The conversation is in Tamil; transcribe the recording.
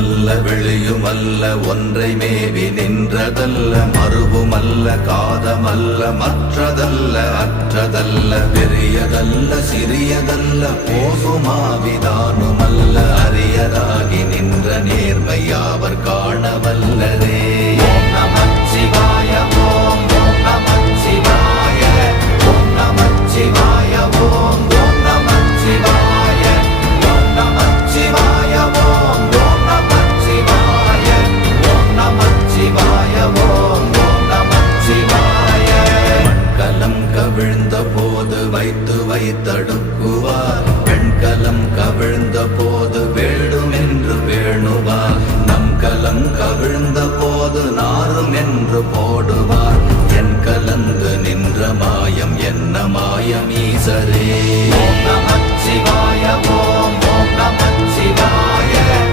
உள்ளுமல்ல வெளியுமல்ல ஒன்றை மேவி நின்றதல்ல மறுவுமல்ல காதமல்ல மற்றதல்ல அற்றதல்ல பெரியதல்ல சிறியதல்ல போகுமாவிதானுமல்ல அரியதாகி நின்ற நேர்மையாவர் காணவல்லரே. ஓம் நமச்சிவாய ஓம் ஓம் நமச்சிவாய ஓம் நமச்சிவாய ஓம் ஓம் நமச்சிவாய ஓம் நமச்சிவாய ஓம் ஓம் நமச்சிவாய ஓம் நமச்சிவாய ஓம் ஓம் நமச்சிவாய. மண்கலம் கவிழ்ந்த போது வைத்து வைத்தடுக்குவார் பெண்கலம் கவிழ்ந்த போது வேண்டுமென்று வேணுவார் நம் கலம் கவிழ்ந்த போது நாரும் என்று போடுவார் என் கலந்து நின்ற மாயம் என்ன மாயம் ஈசரே.